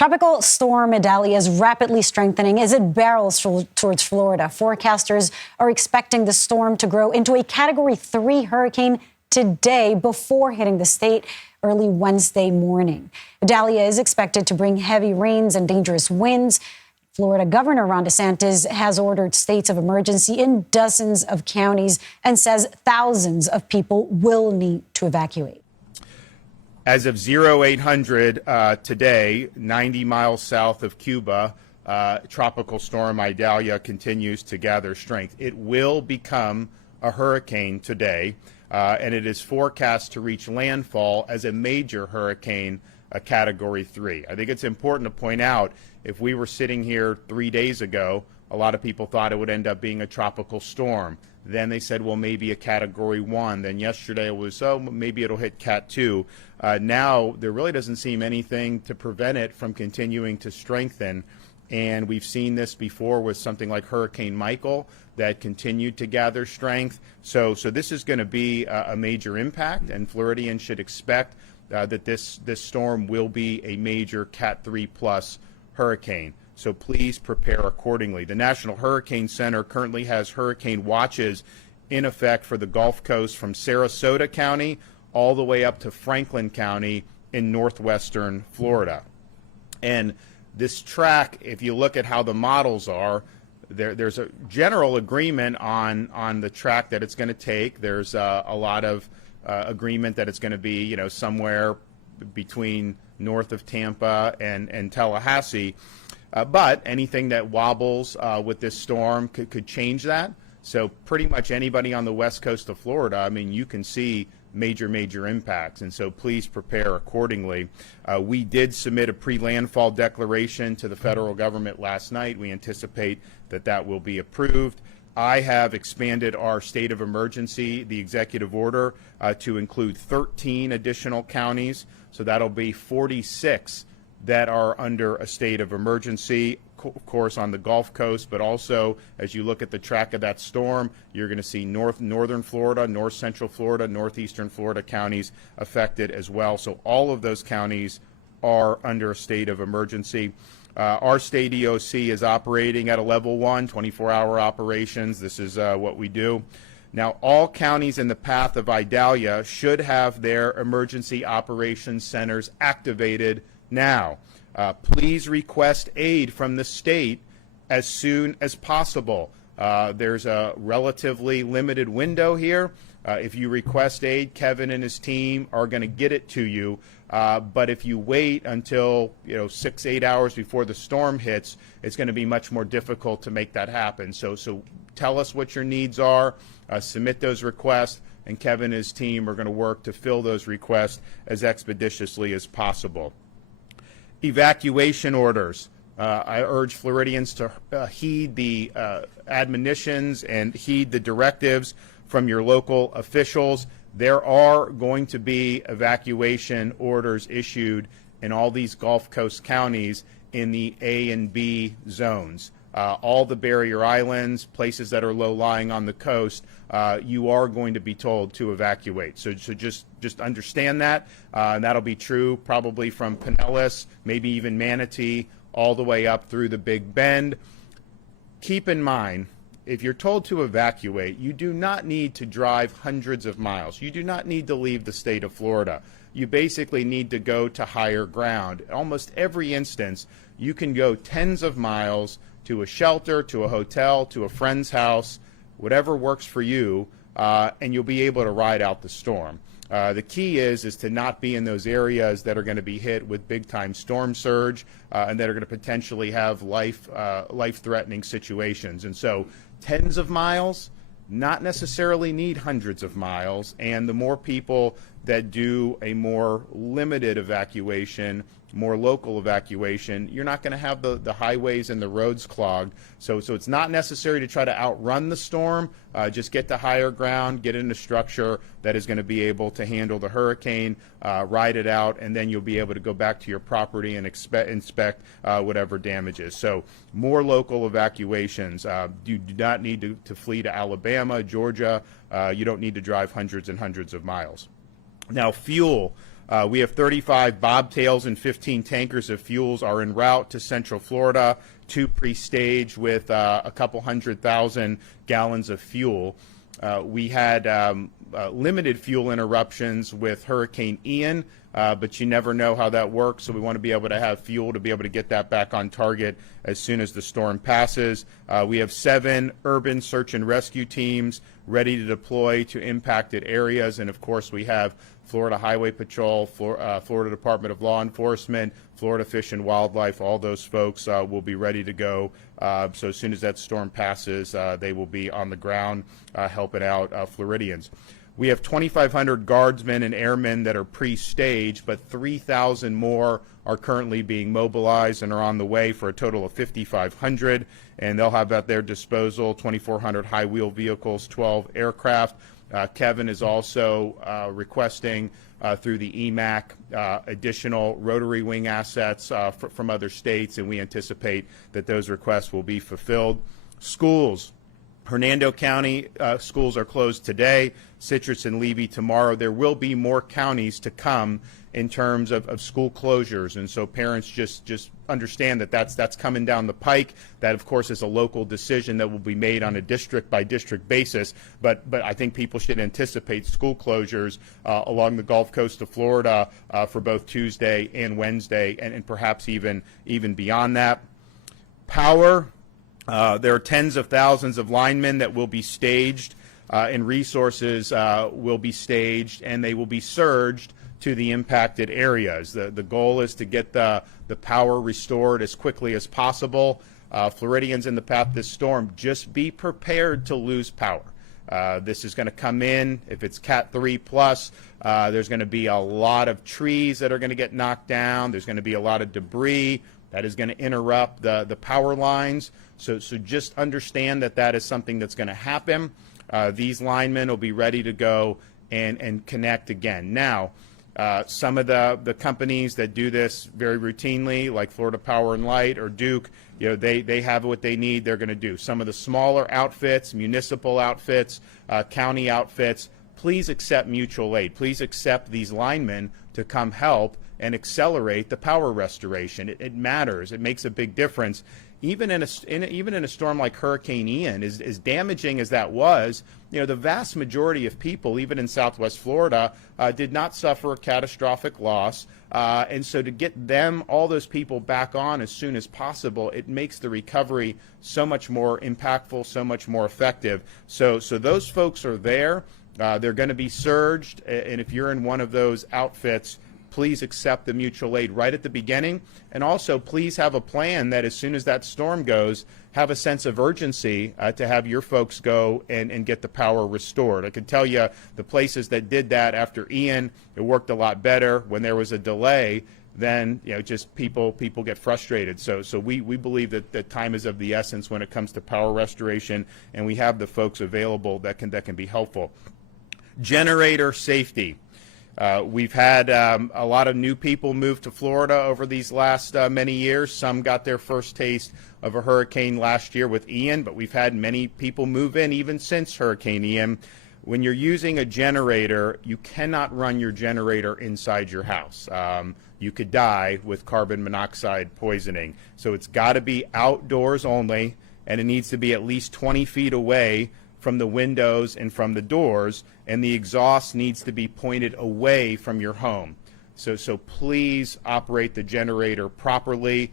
Tropical Storm Idalia is rapidly strengthening as it barrels towards Florida. Forecasters are expecting the storm to grow into a Category 3 hurricane today before hitting the state early Wednesday morning. Idalia is expected to bring heavy rains and dangerous winds. Florida Governor Ron DeSantis has ordered states of emergency in dozens of counties and says thousands of people will need to evacuate. As of 0800 today, 90 miles south of Cuba, Tropical Storm Idalia continues to gather strength. It will become a hurricane today, and it is forecast to reach landfall as a major hurricane, a Category 3. I think it's important to point out, if we were sitting here 3 days ago, a lot of people thought it would end up being a tropical storm. Then they said, well, maybe a Category 1. Then yesterday it was, oh, maybe it'll hit Cat 2. Now there really doesn't seem anything to prevent it from continuing to strengthen. And we've seen this before with something like Hurricane Michael that continued to gather strength. So this is going to be a major impact, and Floridians should expect that this storm will be a major Cat 3 plus hurricane. So please prepare accordingly. The National Hurricane Center currently has hurricane watches in effect for the Gulf Coast from Sarasota County all the way up to Franklin County in northwestern Florida. And this track, if you look at how the models are, there's a general agreement on the track that it's going to take. There's a lot of agreement that it's going to be, somewhere between north of Tampa and Tallahassee. But anything that wobbles with this storm could change that. So pretty much anybody on the west coast of Florida, you can see major impacts. And so please prepare accordingly. We did submit a pre-landfall declaration to the federal government last night. We anticipate that will be approved. I have expanded our state of emergency, the executive order, to include 13 additional counties. So that'll be 46 that are under a state of emergency, of course, on the Gulf Coast, but also as you look at the track of that storm, you're going to see northern Florida, north central Florida, northeastern Florida counties affected as well. So all of those counties are under a state of emergency. Our state EOC is operating at a level 1, 24-hour operations. This is what we do. Now, all counties in the path of Idalia should have their emergency operations centers activated now. Please request aid from the state as soon as possible. There's a relatively limited window here. If you request aid, Kevin and his team are going to get it to you. But if you wait until 6-8 hours before the storm hits, it's going to be much more difficult to make that happen. So tell us what your needs are, submit those requests, and Kevin and his team are going to work to fill those requests as expeditiously as possible. Evacuation orders. I urge Floridians to heed the admonitions and heed the directives from your local officials. There are going to be evacuation orders issued in all these Gulf Coast counties in the A and B zones. All the barrier islands, places that are low-lying on the coast, you are going to be told to evacuate. So just understand that. And that'll be true probably from Pinellas, maybe even Manatee, all the way up through the Big Bend. Keep in mind, if you're told to evacuate, you do not need to drive hundreds of miles. You do not need to leave the state of Florida. You basically need to go to higher ground. In almost every instance, you can go tens of miles to a shelter, to a hotel, to a friend's house, whatever works for you, and you'll be able to ride out the storm. The key is to not be in those areas that are going to be hit with big-time storm surge and that are going to potentially have life-threatening situations. And so tens of miles, not necessarily need hundreds of miles, and the more people that do a more limited evacuation, more local evacuation, you're not going to have the highways and the roads clogged. So it's not necessary to try to outrun the storm. Just get to higher ground, get in a structure that is going to be able to handle the hurricane, ride it out, and then you'll be able to go back to your property and inspect whatever damages. So more local evacuations. You do not need to flee to Alabama, Georgia. You don't need to drive hundreds and hundreds of miles. Now, fuel. We have 35 bobtails and 15 tankers of fuels are en route to Central Florida, 2 pre-staged with a couple 100,000 gallons of fuel. We had limited fuel interruptions with Hurricane Ian, but you never know how that works, so we want to be able to have fuel to be able to get that back on target as soon as the storm passes. We have 7 urban search and rescue teams ready to deploy to impacted areas, and of course we have Florida Highway Patrol, Florida Department of Law Enforcement, Florida Fish and Wildlife, all those folks will be ready to go. So as soon as that storm passes, they will be on the ground helping out Floridians. We have 2,500 guardsmen and airmen that are pre-staged, but 3,000 more are currently being mobilized and are on the way for a total of 5,500. And they'll have at their disposal 2,400 high-wheel vehicles, 12 aircraft. Kevin is also requesting through the EMAC additional rotary wing assets from other states, and we anticipate that those requests will be fulfilled. Schools. Hernando County schools are closed today, Citrus and Levy tomorrow. There will be more counties to come in terms of school closures, and so parents just understand that that's coming down the pike. That, of course, is a local decision that will be made on a district-by-district basis, but I think people should anticipate school closures along the Gulf Coast of Florida for both Tuesday and Wednesday, and perhaps even beyond that. Power. There are tens of thousands of linemen that will be staged, and resources will be staged, and they will be surged to the impacted areas. The goal is to get the power restored as quickly as possible. Floridians in the path of this storm, just be prepared to lose power. This is going to come in, if it's Cat 3 plus, there's going to be a lot of trees that are going to get knocked down. There's going to be a lot of debris that is going to interrupt the power lines. So just understand that is something that's going to happen. These linemen will be ready to go and connect again. Now, some of the companies that do this very routinely, like Florida Power and Light or Duke, they have what they need, they're going to do. Some of the smaller outfits, municipal outfits, county outfits, please accept mutual aid. Please accept these linemen to come help and accelerate the power restoration. It matters. It makes a big difference. Even in a storm like Hurricane Ian, as damaging as that was, the vast majority of people, even in Southwest Florida, did not suffer a catastrophic loss. And so to get all those people back on as soon as possible, it makes the recovery so much more impactful, so much more effective. So those folks are there. They're going to be surged. And if you're in one of those outfits, please accept the mutual aid right at the beginning, and also please have a plan that as soon as that storm goes, have a sense of urgency to have your folks go and get the power restored. I can tell you the places that did that after Ian, it worked a lot better. When there was a delay, then just people get frustrated. So we believe that time is of the essence when it comes to power restoration, and we have the folks available that can be helpful. Generator safety. We've had a lot of new people move to Florida over these last many years. Some got their first taste of a hurricane last year with Ian, but we've had many people move in even since Hurricane Ian. When you're using a generator, you cannot run your generator inside your house. You could die with carbon monoxide poisoning. So it's got to be outdoors only, and it needs to be at least 20 feet away from the windows and from the doors, and the exhaust needs to be pointed away from your home. So please operate the generator properly.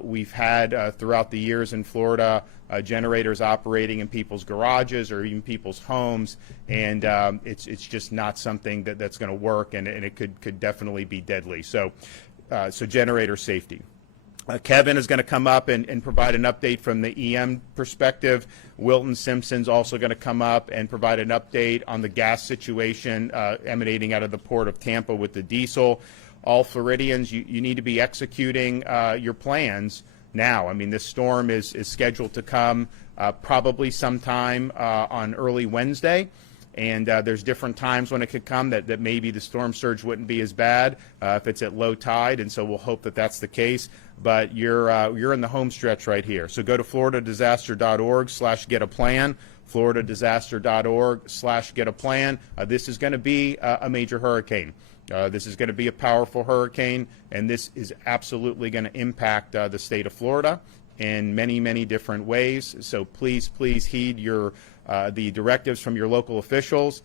We've had throughout the years in Florida generators operating in people's garages or even people's homes, and it's just not something that's going to work, and it could definitely be deadly. So generator safety. Kevin is going to come up and provide an update from the EM perspective. Wilton Simpson's also going to come up and provide an update on the gas situation emanating out of the port of Tampa with the diesel. All Floridians, you need to be executing your plans now. I mean, this storm is scheduled to come probably sometime on early Wednesday. And there's different times when it could come that maybe the storm surge wouldn't be as bad if it's at low tide, and so we'll hope that that's the case. But you're in the home stretch right here. So go to floridadisaster.org/get-a-plan, floridadisaster.org/get-a-plan. This is going to be a major hurricane. This is going to be a powerful hurricane, and this is absolutely going to impact the state of Florida in many, many different ways. So please, please heed the directives from your local officials.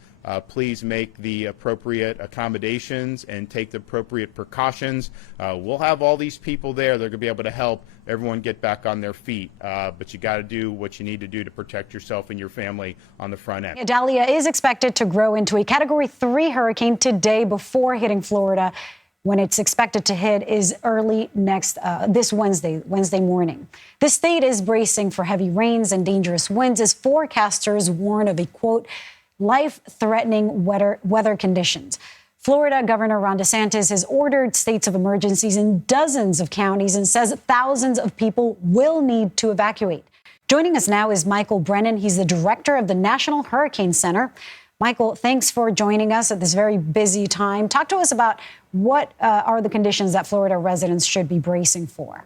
Please make the appropriate accommodations and take the appropriate precautions. We'll have all these people there. They're going to be able to help everyone get back on their feet. But you got to do what you need to do to protect yourself and your family on the front end. Idalia is expected to grow into a Category 3 hurricane today before hitting Florida. When it's expected to hit is early this Wednesday morning. The state is bracing for heavy rains and dangerous winds as forecasters warn of a, quote, life-threatening weather conditions. Florida Governor Ron DeSantis has ordered states of emergencies in dozens of counties and says thousands of people will need to evacuate. Joining us now is Michael Brennan. He's the director of the National Hurricane Center. Michael, thanks for joining us at this very busy time. Talk to us about what are the conditions that Florida residents should be bracing for.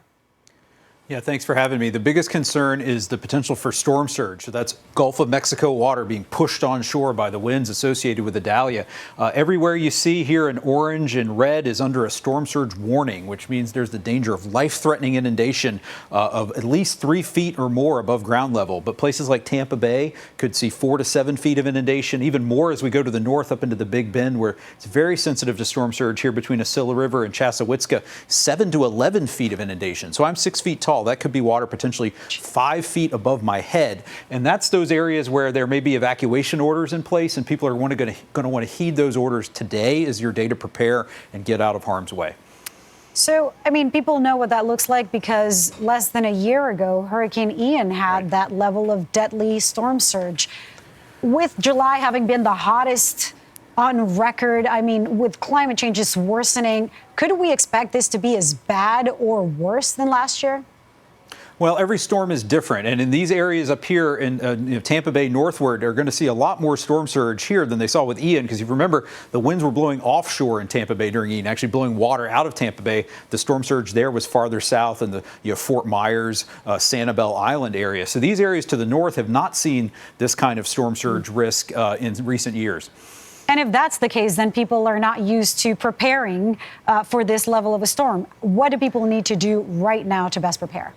Yeah, thanks for having me. The biggest concern is the potential for storm surge. So that's Gulf of Mexico water being pushed on shore by the winds associated with Idalia. Everywhere you see here in orange and red is under a storm surge warning, which means there's the danger of life-threatening inundation of at least 3 feet or more above ground level. But places like Tampa Bay could see 4 to 7 feet of inundation, even more as we go to the north up into the Big Bend, where it's very sensitive to storm surge here between Osceola River and Chassahowitzka, 7 to 11 feet of inundation. So I'm 6 feet tall. That could be water potentially 5 feet above my head. And that's those areas where there may be evacuation orders in place, and people are going to want to heed those orders today as your day to prepare and get out of harm's way. So, I mean, people know what that looks like because less than a year ago, Hurricane Ian had that level of deadly storm surge. With July having been the hottest on record, I mean, with climate change just worsening, could we expect this to be as bad or worse than last year? Well, every storm is different. And in these areas up here in Tampa Bay northward, are going to see a lot more storm surge here than they saw with Ian. Because you remember, the winds were blowing offshore in Tampa Bay during Ian, actually blowing water out of Tampa Bay. The storm surge there was farther south in the Fort Myers, Sanibel Island area. So these areas to the north have not seen this kind of storm surge risk in recent years. And if that's the case, then people are not used to preparing for this level of a storm. What do people need to do right now to best prepare?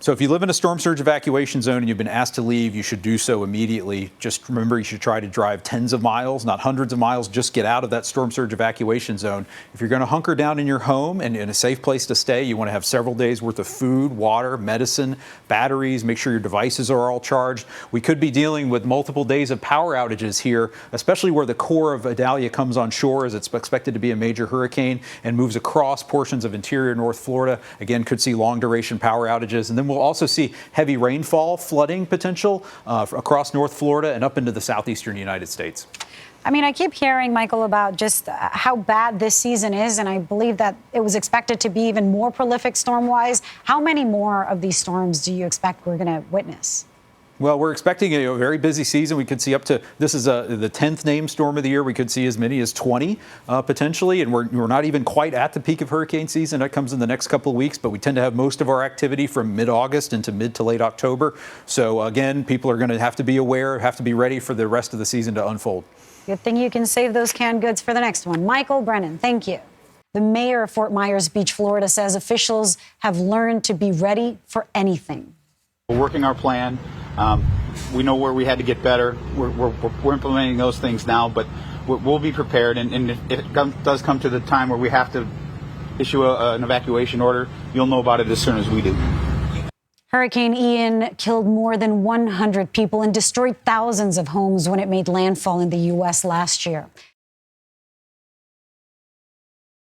So if you live in a storm surge evacuation zone and you've been asked to leave, you should do so immediately. Just remember, you should try to drive tens of miles, not hundreds of miles. Just get out of that storm surge evacuation zone. If you're going to hunker down in your home and in a safe place to stay, you want to have several days worth of food, water, medicine, batteries. Make sure your devices are all charged. We could be dealing with multiple days of power outages here, especially where the core of Idalia comes on shore, as it's expected to be a major hurricane and moves across portions of interior North Florida. Again, could see long duration power outages. And then we'll also see heavy rainfall, flooding potential across North Florida and up into the southeastern United States. I mean, I keep hearing, Michael, about just how bad this season is, and I believe that it was expected to be even more prolific storm-wise. How many more of these storms do you expect we're going to witness? Well, we're expecting a very busy season. We could see up to, this is the 10th named storm of the year. We could see as many as 20 potentially. And we're not even quite at the peak of hurricane season. That comes in the next couple of weeks. But we tend to have most of our activity from mid-August into mid to late October. So, again, people are going to have to be aware, have to be ready for the rest of the season to unfold. Good thing you can save those canned goods for the next one. Michael Brennan, thank you. The mayor of Fort Myers Beach, Florida, says officials have learned to be ready for anything. We're working our plan. We know where we had to get better. We're implementing those things now, but we'll be prepared. And if it does come to the time where we have to issue an evacuation order, you'll know about it as soon as we do. Hurricane Ian killed more than 100 people and destroyed thousands of homes when it made landfall in the U.S. last year.